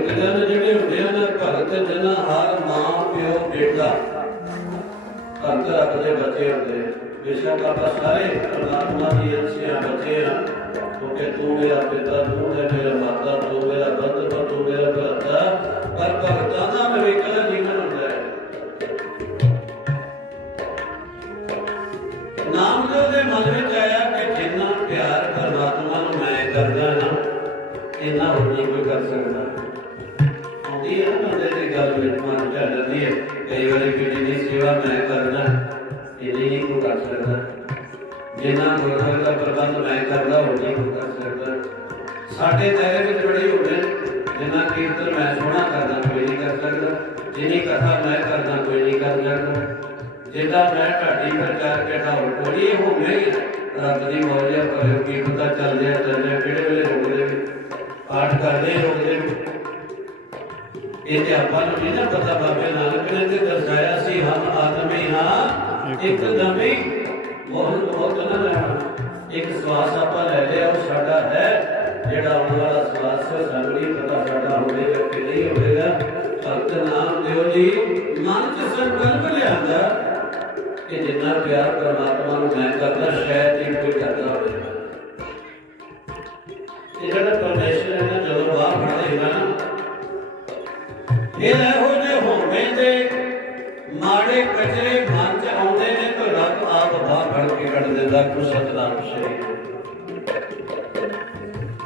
ਬਜ਼ੁਰਗ ਜਿਹੜੇ ਹੁੰਦੇ ਆ ਭਗਤ ਜਨ ਹਰ ਮਾਂ ਪਿਓ ਬੇਟਾ। ਭਗਤ ਰੱਬ ਦੇ ਬੱਚੇ ਹੁੰਦੇ ਬੇਸ਼ੱਕ ਆਪਾਂ ਸਾਰੇ ਪਰਮਾਤਮਾ ਦੀ ਅੰਸ਼ੀਆਂ ਬੱਚੇ ਆ ਕਿਉਂਕਿ ਤੂੰ ਮੇਰਾ ਪਿਤਾ, ਤੂੰ ਹੈ ਮੇਰਾ ਮਾਤਾ, ਤੂੰ ਮੇਰਾ ਬੰਧੂ ਤੂੰ ਮੇਰਾ ਭਰਾਤਾ। ਪਰ ਭਗਤਾਂ ਦਾ ਵਿਵੇਕਲਾ ਜੀਵਨ ਹੁੰਦਾ ਹੈ। ਨਾਮਦੇਵ ਦੇ ਮਨ ਵਿੱਚ ਆਇਆ ਕਿ ਜਿੰਨਾ ਪਿਆਰ ਪਰਮਾਤਮਾ ਨੂੰ ਮੈਂ ਕਰਦਾ ਨਾ ਇੰਨਾ ਹੋਰ ਨਹੀਂ ਕੋਈ ਕਰ ਸਕਦਾ। ਮਨ ਹੈ ਕਈ ਵਾਰੀ ਕਿ ਜਿੰਨੀ ਸੇਵਾ ਮੈਂ ਕਰਦਾ ਇੰਨੀ ਨਹੀਂ ਕੋਈ ਕਰ ਸਕਦਾ ਜਿੰਨਾ ਗੁਰਦੁਆਰੇ ਦਾ ਪ੍ਰਬੰਧ ਮੈਂ ਕਰਦਾ ਹੋਰ ਨਹੀਂ ਕਰ ਸਕਦਾ ਸਾਡੇ ਦਾਇਰੇ ਵਿੱਚ ਬੜੇ ਹੋ ਗਏ ਜਿੰਨਾ ਕੀਰਤਨ ਮੈਂ ਸੋਹਣਾ ਕਰਦਾ, ਕੋਈ ਨਹੀਂ ਕਰ ਸਕਦਾ। ਜਿੰਨੀ ਕਥਾ ਮੈਂ ਕਰਦਾ, ਕੋਈ ਨਹੀਂ ਕਰ ਸਕਦਾ। ਜਿੱਦਾਂ ਮੈਂ ਢਾਡੀ ਪ੍ਰਚਾਰ ਕਰਦਾ ਹੋਰ ਕੋਈ ਇਹ ਰੱਬ ਦੀ ਮੌਜਾ ਕਰੇ ਕੀ ਪਤਾ ਚੱਲ ਰਿਹਾ ਚੱਲ ਕਿਹੜੇ ਵੇਲੇ ਰੁਕਦੇ ਪਾਠ ਕਰਦੇ ਹੀ ਇਹ ਤੇ ਆਪਾਂ ਨੂੰ ਨਾ ਪਤਾ ਬਾਬੇ ਨਾਨਕ ਨੇ ਤੇ ਦਰਸਾਇਆ ਸੀ ਹਮ ਆਦਮੀ ਹਾਂ ਇੱਕ ਦਮੀ। ਬਹੁਤ ਬਹੁਤ ਨਾ ਲੈਣਾ। ਇੱਕ ਸਵਾਸ ਆਪਾਂ ਲੈ ਲਿਆ ਉਹ ਸਾਡਾ ਹੈ ਜਿਹੜਾ ਆਉਣ ਵਾਲਾ ਸਵਾਸ ਹੈ ਨਹੀਂ ਪਤਾ ਸਾਡਾ ਹੋਵੇਗਾ ਕਿ ਨਹੀਂ ਹੋਵੇਗਾ। ਭਗਤ ਨਾਮ ਦਿਓ ਜੀ ਮਨ ਚ ਸੰਕਲਪ ਲਿਆਂਦਾ ਕਿ ਜਿੰਨਾ ਪਿਆਰ ਪਰਮਾਤਮਾ ਨੂੰ ਮੈਂ ਕਰਦਾ ਸ਼ਾਇਦ ਹੀ ਕੋਈ ਕਰਦਾ ਹੋਵੇਗਾ ਇਹ ਇਹੋ ਜਿਹੇ ਹੋਵੇ ਤੇ ਮਾੜੇ ਕਚਰੇ ਮਨ ਚ ਆਉਂਦੇ ਨੇ ਤਾਂ ਰੱਬ ਆਪ ਬਾਹਰ ਫੜ ਕੇ ਕੱਢ ਦਿੰਦਾ ਕੋ ਸਤਨਾਮ ਸ਼੍ਰੀ।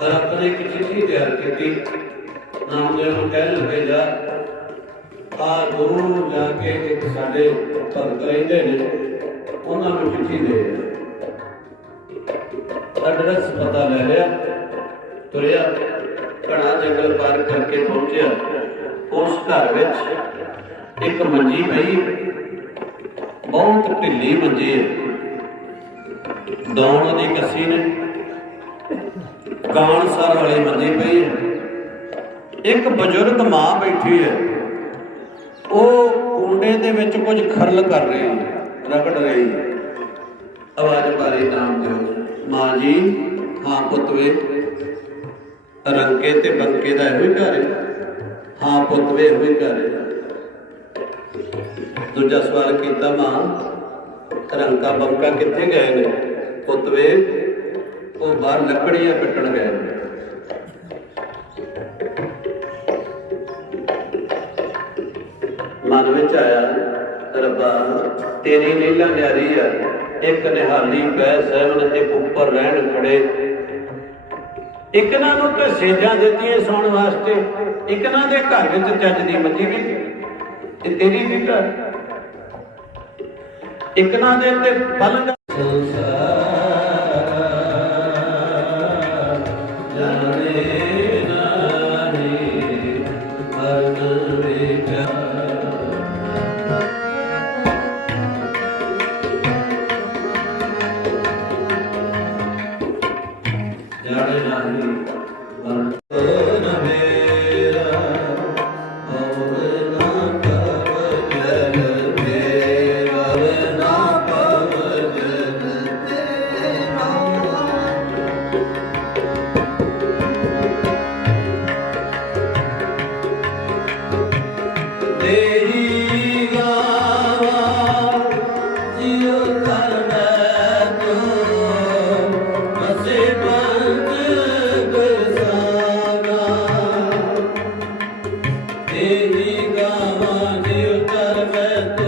ਰੱਬ ਨੇ ਇੱਕ ਚਿੱਠੀ ਤਿਆਰ ਕੀਤੀ ਨਾਮਦੇਵ ਨੂੰ ਕਹਿਣ ਲੱਗੇ, ਜਾ, ਆ ਦੂਰ ਜਾ ਕੇ ਇੱਕ ਸਾਡੇ ਭਗਤ ਰਹਿੰਦੇ ਨੇ, ਉਹਨਾਂ ਨੂੰ ਚਿੱਠੀ ਦੇ ਐਡਰੈਸ ਪਤਾ ਲੈ ਲਿਆ, ਤੁਰਿਆ ਘਣਾ ਜੰਗਲ ਪਾਰ ਕਰਕੇ ਪਹੁੰਚਿਆ। ਉਸ ਘਰ ਵਿੱਚ ਇੱਕ ਮੰਜੀ ਪਈ। ਬਹੁਤ ਢਿੱਲੀ ਮੰਜੀ ਹੈ। ਦੌਣ ਦੀ ਕੱਸੀ ਨੇ। ਕਾਣ ਸਰ ਵਾਲੀ ਮੰਜੀ ਪਈ ਹੈ। ਇੱਕ ਬਜ਼ੁਰਗ ਮਾਂ ਬੈਠੀ ਹੈ। ਉਹ ਕੁੰਡੇ ਦੇ ਵਿੱਚ ਕੁਝ ਖਰਲ ਕਰ ਰਹੀ ਹੈ, ਰਗੜ ਰਹੀ ਹੈ। ਆਵਾਜ਼ ਮਾਰੀ ਨਾਮ ਦਿਓ ਮਾਂ ਜੀ ਹਾਂ ਪੁੱਤ ਵੇ, ਰੰਗੇ ਤੇ ਬੰਕੇ ਦਾ ਇਹੋ ਹੀ ਘਰ ਹੈ। ਹਾਂ ਪੁੱਤ ਵੇ ਇਹੋ ਘਰ ਦੂਜਾ ਸਵਾਲ ਕੀਤਾ, ਮਾਂ ਰੰਗਾ ਬੰਕਾ ਕਿੱਥੇ ਗਏ ਨੇ? ਪੁੱਤ ਵੇ, ਉਹ ਬਾਹਰ ਲੱਕੜੀਆਂ ਪਿੱਟਣ ਗਏ ਨੇ। ਮਨ ਵਿੱਚ ਆਇਆ, ਰੱਬਾ, ਤੇਰੀ ਲੀਲਾ ਨਿਆਰੀ ਆ, ਇੱਕ ਨਿਹਾਲੀ ਪੈ ਸਹਿਬ ਨੇ ਇੱਕ ਉੱਪਰ ਰਹਿਣ ਖੜੇ। ਇੱਕ ਨਾ ਨੂੰ ਤੇ ਸੇਜਾਂ ਦਿੱਤੀਆਂ ਸੌਣ ਵਾਸਤੇ ਇੱਕ ਨਾ ਦੇ ਘਰ ਵਿੱਚ ਚੱਜ ਦੀ ਮੰਜੀ ਵੀ ਤੇ ਤੇਰੀ ਵੀ ਘਰ। ਇੱਕ ਨਾ ਦੇ ਤੇ ਪਲੰਗ ਜਾਣੇ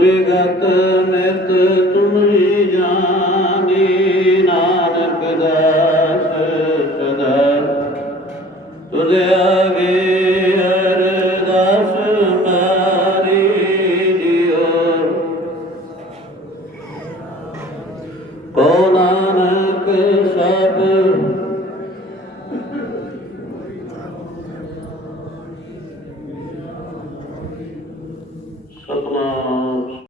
ਗੁਰਗਤ ਨਿਤ ਤੁਮਹੀ ਜਾਣੀ ਨਾਨਕ